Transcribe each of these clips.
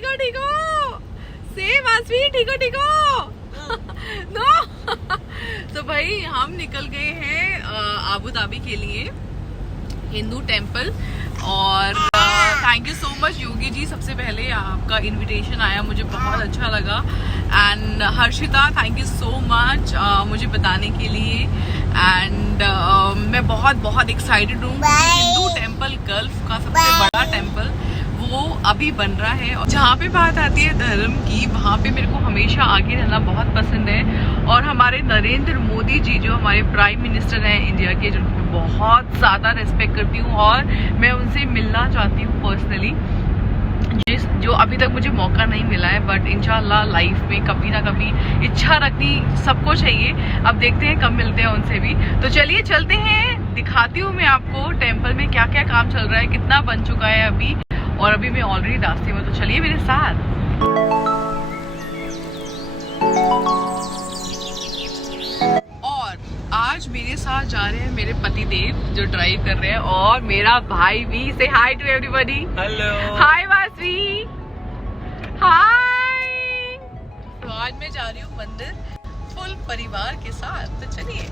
ठीक हो सेम आसवी ठीक हो नो तो भाई हम निकल गए हैं आबू धाबी के लिए हिंदू टेम्पल। और thank you so much Yogi ji, सबसे पहले आपका इनविटेशन आया, मुझे बहुत अच्छा लगा। And Harshita, thank you so much मुझे बताने के लिए। एंड मैं बहुत बहुत एक्साइटेड हूँ। हिंदू टेम्पल गल्फ का सबसे बड़ा टेम्पल वो अभी बन रहा है। और जहाँ पे बात आती है धर्म की, वहाँ पे मेरे को हमेशा आगे रहना बहुत पसंद है। और हमारे नरेंद्र मोदी जी जो हमारे प्राइम मिनिस्टर हैं इंडिया के, जिनको मैं बहुत ज़्यादा रेस्पेक्ट करती हूँ और मैं उनसे मिलना चाहती हूँ पर्सनली, जो अभी तक मुझे मौका नहीं मिला है। बट इंशाल्लाह लाइफ में कभी ना कभी इच्छा रखनी सबको चाहिए। अब देखते हैं कब मिलते हैं उनसे भी। तो चलिए चलते हैं, दिखाती हूँ मैं आपको टेम्पल में क्या क्या काम चल रहा है, कितना बन चुका है अभी। और अभी मैं ऑलरेडी रास्ते में, तो चलिए मेरे साथ। और आज मेरे साथ जा रहे हैं मेरे पति देव जो ड्राइव कर रहे हैं, और मेरा भाई भी। से हाय टू एवरीबॉडी। हेलो। हाय वासवी। हाय। तो आज मैं जा रही हूँ मंदिर फुल परिवार के साथ, तो चलिए।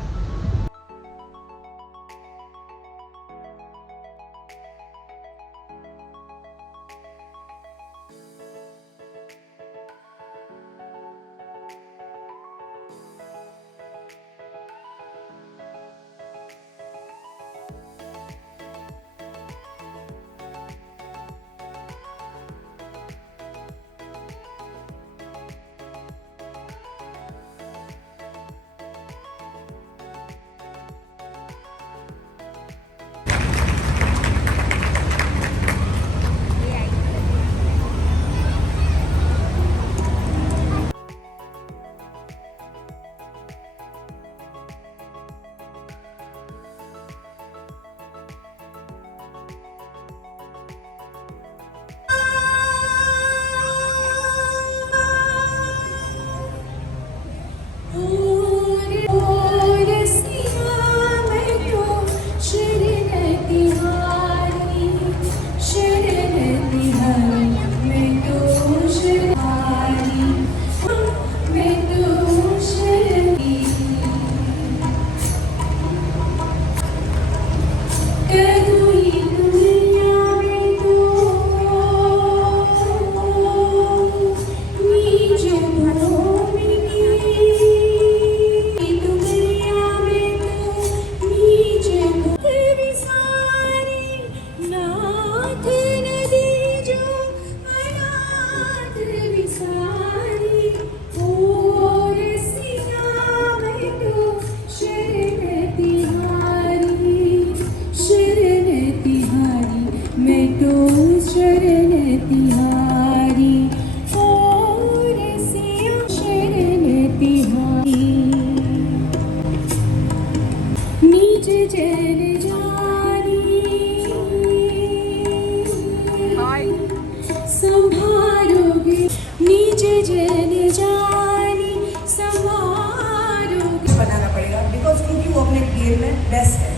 बनाना पड़ेगा बिकॉज क्योंकि वो अपने गेम में बेस्ट है,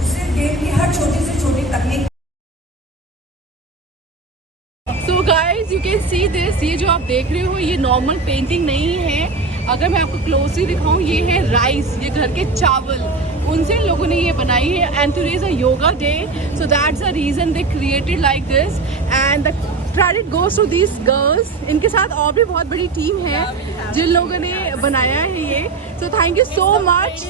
उससे गेम की हर छोटी से छोटी तकनीक। So guys you can see this, ये जो आप देख रहे हो ये नॉर्मल पेंटिंग नहीं है। अगर मैं आपको क्लोजली दिखाऊं, ये है राइस, ये घर के चावल, उनसे लोगों ने ये बनाई है। And today is a yoga day, so that's the reason they created like this. And the credit goes to these girls. इनके साथ और भी बहुत बड़ी टीम है जिन लोगों ने बनाया है ये। So thank you so much.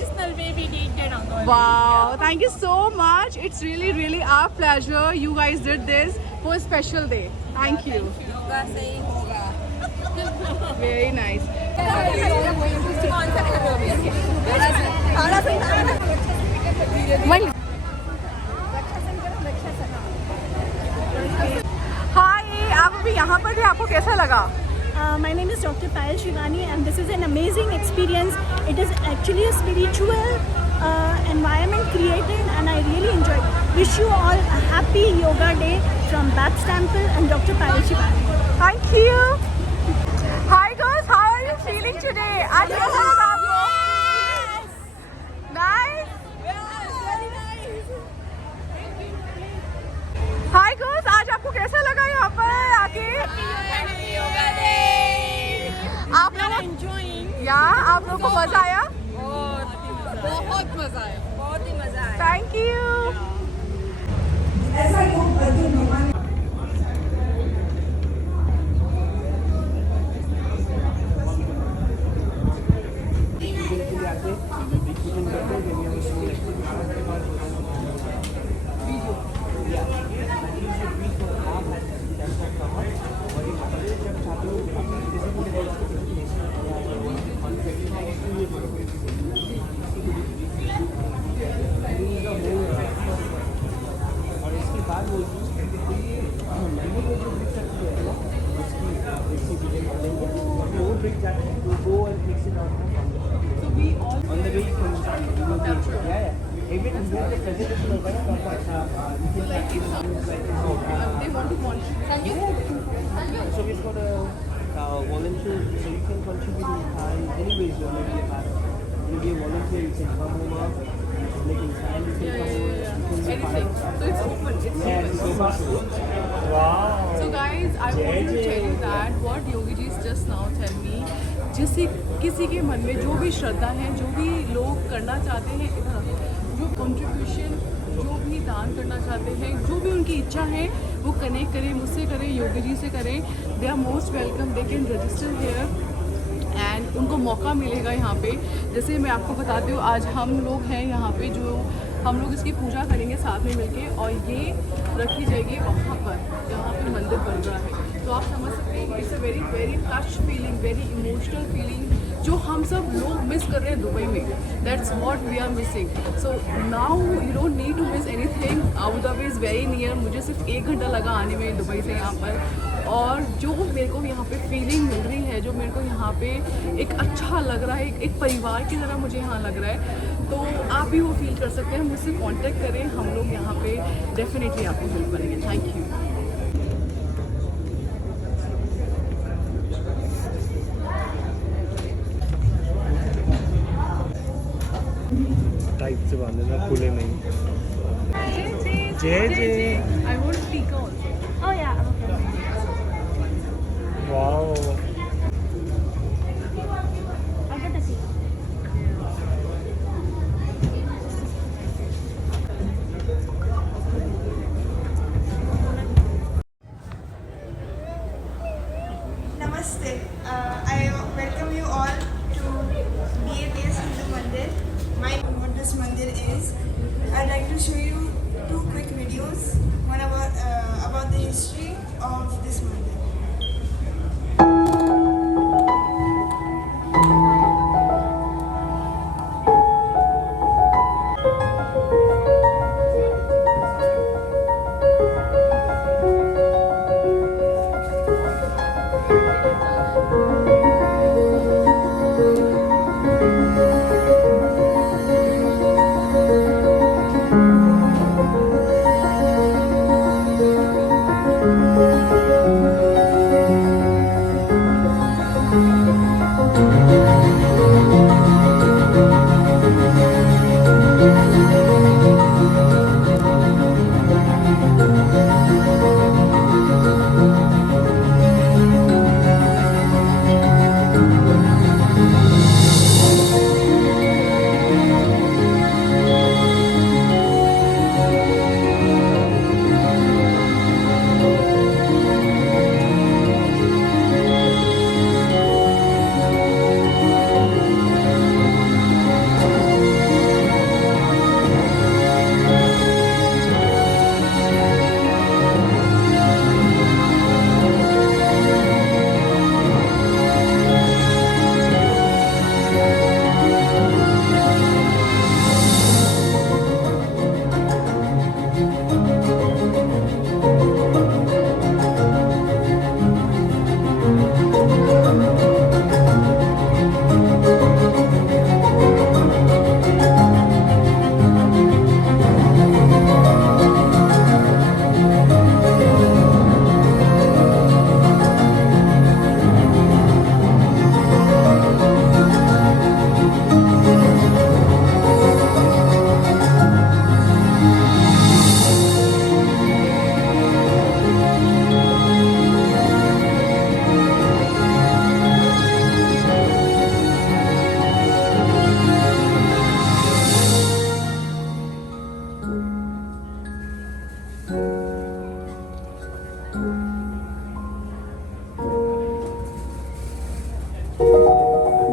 Wow, thank you so much. It's really, really our pleasure. You guys did this for a special day. Thank you. Very nice. Hi, आप अभी यहाँ पर थे, आपको कैसा लगा? My name is Dr. Payal Shivani and this is an amazing experience. It is actually a spiritual environment created and I really enjoyed. Wish you all a happy yoga day from BAPS Temple and Dr. Payal Shivani. Thank you. Hi girls, how are you feeling today? आज कैसा लगा आपको? Nice. Very nice. Hi girls, आज आपको कैसा लगा यहाँ पर आके? यहाँ आप लोग को मजा आया? बहुत मजा आया, बहुत ही मजा आया। Thank you. ऐसा योग अर्जुन भगवान So we've got a volunteer, so you can contribute in time. Anyways, you're maybe a part. You be a volunteer, you can come over, make in time, you can come over. Anything. So it's open. It's Yeah, open. so much. Wow. So guys, I wanted to tell you that what Yogi ji just now tell me, जिस किसी के मन में जो भी श्रद्धा है, जो भी लोग करना चाहते हैं, जो कंट्रीब्यूशन, जो भी दान करना चाहते हैं, जो भी उनकी इच्छा है वो कनेक्ट करें, मुझसे करें, योगी जी से करें। They are most welcome, they can register hair and उनको मौका मिलेगा यहाँ पे। जैसे मैं आपको बताती हूँ, आज हम लोग हैं यहाँ पे, जो हम लोग इसकी पूजा करेंगे साथ में मिलके, और ये रखी जाएगी वहाँ पर जहाँ पे मंदिर बन रहा है। तो आप समझ सकते हैं, it's a very very touch feeling, very emotional feeling, जो हम सब लोग मिस कर रहे हैं दुबई में। That's what we are missing. So now you don't need to miss anything. Abu Dhabi is very near. मुझे सिर्फ 1 घंटा लगा आने में दुबई से यहाँ पर, और जो मेरे को यहाँ पे फीलिंग मिल रही है, जो मेरे को यहाँ पे एक अच्छा लग रहा है, एक परिवार की तरह मुझे यहाँ लग रहा है, तो आप भी वो फील कर सकते हैं। मुझसे कांटेक्ट करें, हम लोग यहाँ पे डेफिनेटली आपको हेल्प करेंगे। Thank you. टाइप से बांधना, खुले नहीं। जय जय। आई वांट टीका also. Oh yeah. Wow. I'll get a seat. Namaste. I welcome you all to BAPS Hindu mandir. What this mandir is. I'd like to show you 2 quick videos. One about the history of this mandir.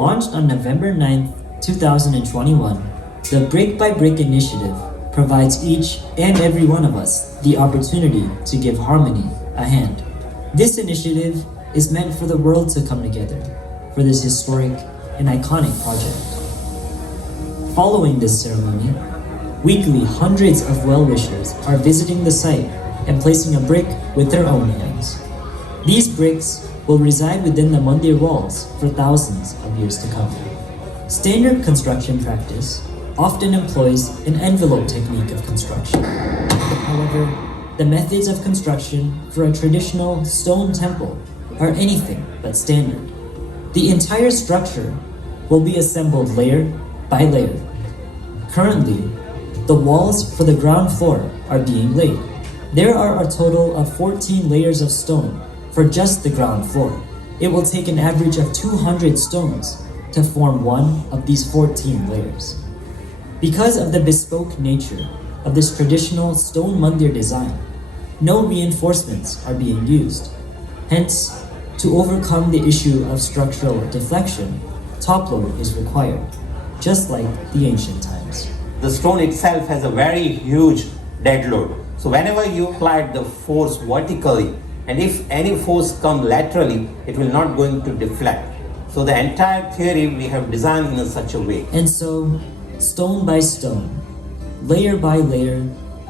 Launched on November 9th, 2021, the Brick by Brick initiative provides each and every one of us the opportunity to give harmony a hand. This initiative is meant for the world to come together for this historic and iconic project. Following this ceremony, weekly hundreds of well-wishers are visiting the site and placing a brick with their own hands. These bricks will reside within the mandir walls for thousands of years to come. Standard construction practice often employs an envelope technique of construction. However, the methods of construction for a traditional stone temple are anything but standard. The entire structure will be assembled layer by layer. Currently, the walls for the ground floor are being laid. There are a total of 14 layers of stone for just the ground floor. It will take an average of 200 stones to form one of these 14 layers. Because of the bespoke nature of this traditional stone mandir design, no reinforcements are being used. Hence, to overcome the issue of structural deflection, top load is required, just like the ancient times. The stone itself has a very huge dead load. So whenever you apply the force vertically, and if any force comes laterally, it will not going to deflect. So the entire theory we have designed in such a way. And so, stone by stone, layer by layer,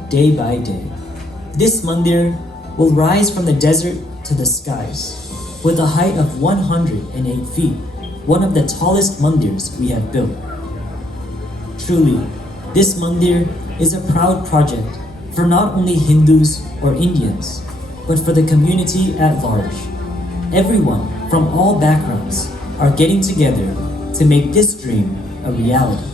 day by day, this mandir will rise from the desert to the skies with a height of 108 feet, one of the tallest mandirs we have built. Truly, this mandir is a proud project for not only Hindus or Indians, but for the community at large. Everyone from all backgrounds are getting together to make this dream a reality.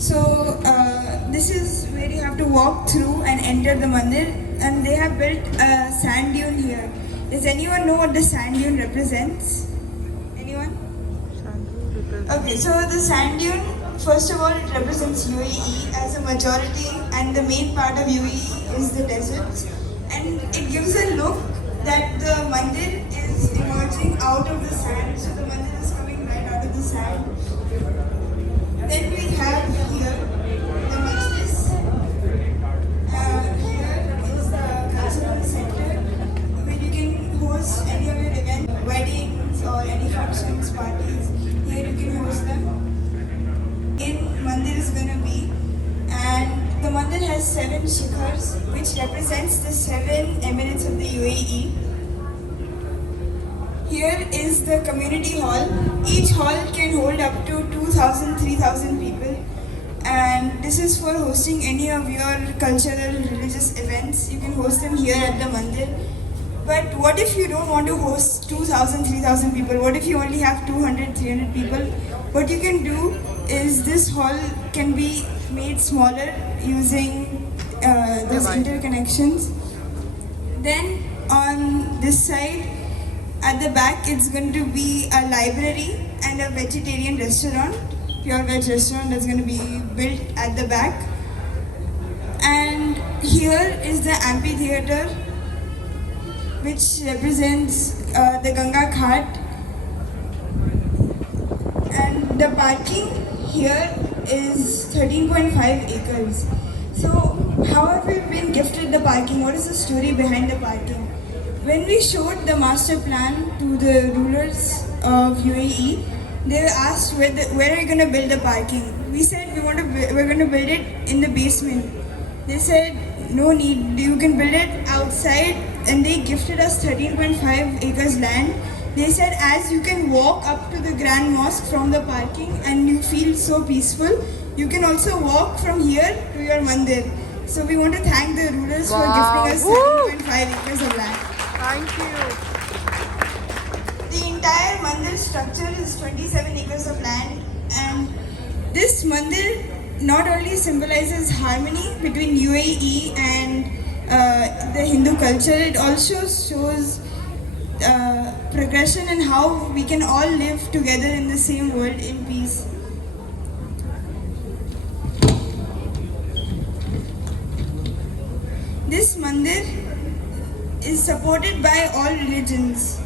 So this is where you have to walk through and enter the mandir, and they have built a sand dune here. Does anyone know what the sand dune represents? Anyone? Okay, so the sand dune, first of all, it represents UAE as a majority, and the main part of UAE is the deserts, and it gives a look that the mandir is emerging out of the sand. So the mandir is coming right out of the sand. Then we have here the majlis. Here is the cultural center where you can host any of your events, weddings or any functions, parties. Here you can host them. In mandir is going to be, and the mandir has 7 shikhars, which represents the 7 emirates of the UAE. Here is the community hall. Each hall can hold up to 2,000, 3,000 people, and this is for hosting any of your cultural, religious events. You can host them here at the mandir. But what if you don't want to host 2,000, 3,000 people? What if you only have 200, 300 people? What you can do is this hall can be made smaller using those interconnections. Then on this side, at the back, it's going to be a library and a vegetarian restaurant, pure veg restaurant that's going to be built at the back. And here is the amphitheater, which represents the Ganga Ghat. And the parking here is 13.5 acres. So how have we been gifted the parking? What is the story behind the parking? When we showed the master plan to the rulers of UAE, they asked where are you going to build the parking? We said we're going to build it in the basement. They said no need, you can build it outside, and they gifted us 13.5 acres land. They said as you can walk up to the Grand Mosque from the parking and you feel so peaceful, you can also walk from here to your mandir. So we want to thank the rulers for gifting us 13.5 acres of land. Thank you. The entire mandir structure is 27 acres of land, and this mandir not only symbolizes harmony between UAE and the Hindu culture, it also shows progression and how we can all live together in the same world in peace. This mandir is supported by all religions.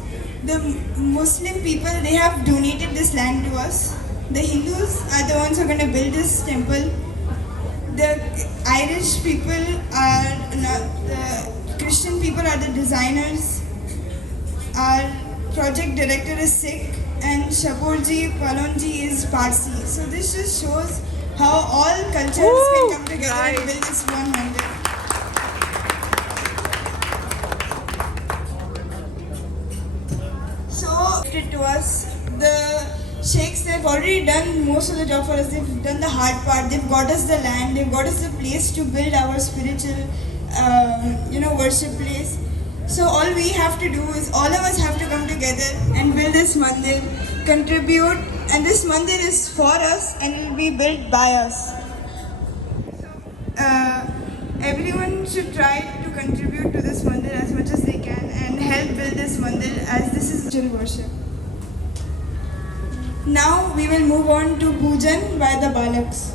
The Muslim people, they have donated this land to us. The Hindus are the ones who are going to build this temple. The Irish people are, the Christian people are the designers. Our project director is Sikh, and Shapurji Palonji is Parsi. So this just shows how all cultures can come together and build this one mandir. To us, the sheikhs, they've already done most of the job for us. They've done the hard part. They've got us the land. They've got us the place to build our spiritual, worship place. So all we have to do is all of us have to come together and build this mandir, contribute, and this mandir is for us and it will be built by us. Everyone should try to contribute to this mandir as much as they can and help build this mandir, as this is spiritual worship. Now we will move on to Pujan by the Balaks.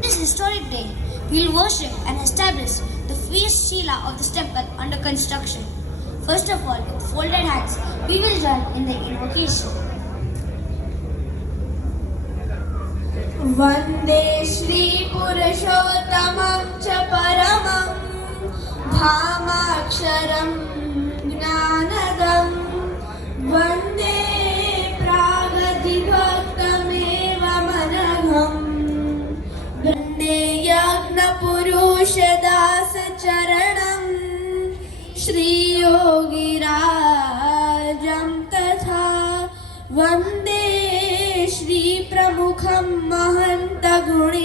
This historic day, we will worship and establish the fierce Shila of this temple under construction. First of all, with folded hands, we will join in the invocation. Vande Shri Purushottamam cha Paramam Dhamaksharam Gnanadam Vande Pragadibhaktameva Managham Vande Yagna Purushadasa Charanam Shri Yogi Rajam Tatha Vande Shri Pramukham Mahanta Guni.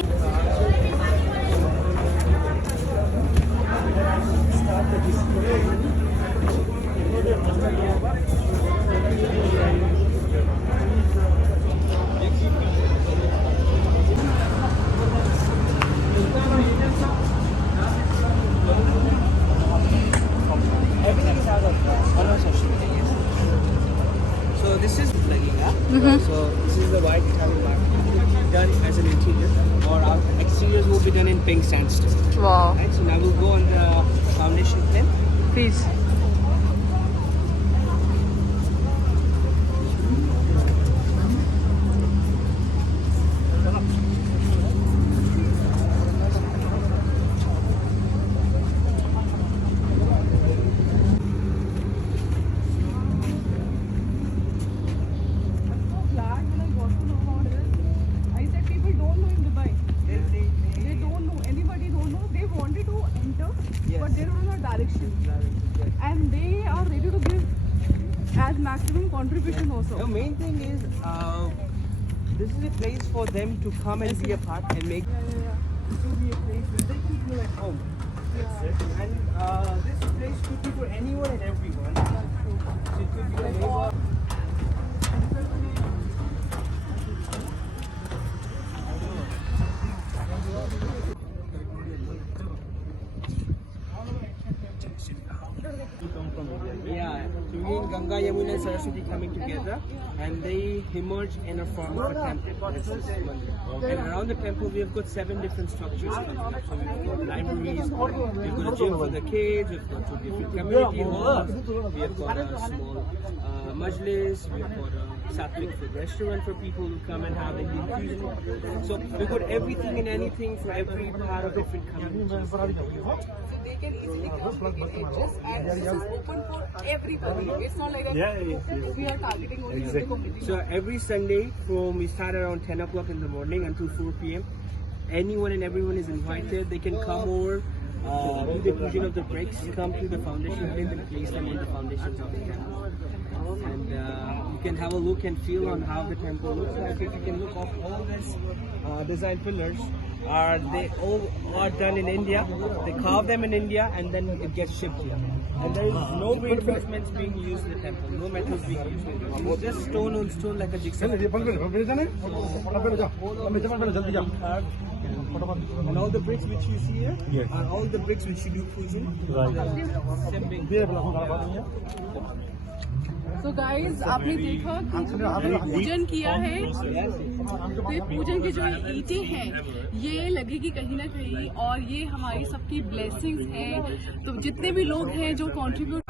playing standstill. Wow. Right, so now we'll go on the foundation pen. Please. I said people don't know in Dubai. They don't know. Anybody don't know. They wanted to enter, but they don't know direction. And they are ready to give as maximum contribution also. The main thing is, this is a place for them to come and be a part and make this will be a place where they can feel at home. And this place could be for anyone and everyone. So it could be a neighbor. Yeah, so we in Ganga, Yamuna and Saraswati coming together and they emerge in a form of a temple. And around the temple we have got 7 different structures. So we've got libraries, we've got a gym for the kids, we've got 2 different community halls, we have got a small majlis, we've got a Sattvic food restaurant for people who come and have Indian cuisine. So we've got everything and anything for every part of different communities. They can easily communicate ages, and this is open for everybody. It's not like that we are targeting only the community. So every Sunday we start around 10 o'clock in the morning until 4 p.m. Anyone and everyone is invited. They can come over, do the pujan of the bricks, come to the foundation pin and place them on the foundations of the temple. And you can have a look and feel on how the temple looks like. If you can look off all these design pillars, they all are done in India. They carve them in India and then it gets shipped here. And there is no reinforcements being used in the temple, no metals being used. It's just stone on stone like a jigsaw. And all the bricks which you see here are all the bricks which you do pujan. So guys, आपने देखा कि पूजन किया है, तो ये पूजन की जो ईंटें हैं ये लगेगी कहीं ना कहीं, और ये हमारी सबकी ब्लेसिंग्स हैं. तो जितने भी लोग हैं जो कंट्रीब्यूट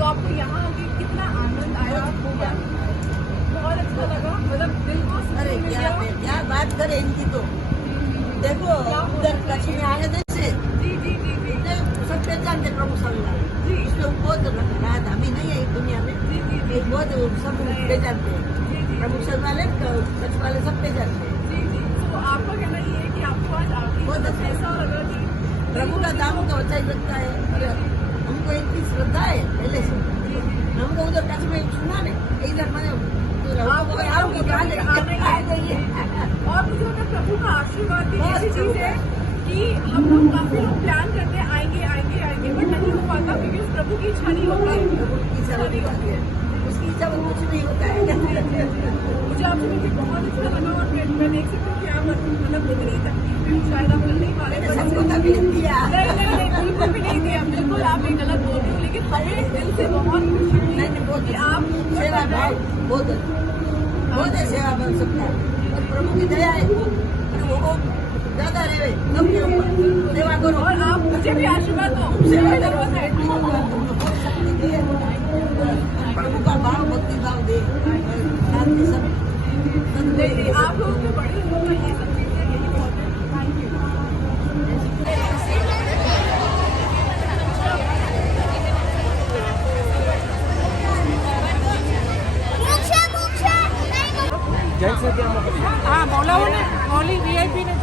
तो आपको यहाँ आके कितना आनंद आया आपको? बहुत अच्छा लगा, मतलब दिल को अरे क्या बात करे इनकी. तो देखो उधर कच्छ में आए थे जी जी जी जी सब पहचानते प्रभु सल्ला जी. इसमें बहुत रात अभी नहीं है इस दुनिया में. जी जी जी बहुत सब पहचानते हैं. प्रभु सल वाले कच्छ वाले सब पहचानते हैं. जी जी. तो आपका कहना ये है कि आपको आज आके बहुत अच्छा ऐसा लगा कि प्रभु का दाम तो अच्छा ही लगता है. हमको इनकी श्रद्धा है पहले से. हमको उधर कच्छ में सुना नहीं इधर मैंने और मुझे उनका प्रभु का आशीर्वाद भी ऐसी चीज है कि हम लोग काफी लोग प्लान करते हैं आएंगे आएंगे आएंगे, बट नहीं हो पाता क्योंकि उस प्रभु की इच्छा नहीं होती है. इच्छा नहीं होती है, उसकी इच्छा में कुछ नहीं होता है. मुझे आपसे मिलकर बहुत अच्छा लगा, और मैं देख सकती हूँ कि आप मतलब इतनी तकलीफ शायद आप कर नहीं पा रहे. सबको तकलीफ दिया नहीं बिल्कुल भी नहीं दिया. बिल्कुल आप एक गलत बोल रहे हो, लेकिन हमें दिल से बहुत खुशी हुई कि आप सेवा भाव बहुत है. सेवा बन सकता है और प्रभु की दया है वो ज्यादा रहे सबके ऊपर. सेवा करो और आप मुझे भी आशीर्वाद दो. सेवा जरूरत है. प्रभु का भाव भक्ति भाव दे शांति सब. आप लोगों के बड़े लोगों का ये सब चीजें यही बहुत है. Thank you. क्या हाँ मौला ने मौली VIP ने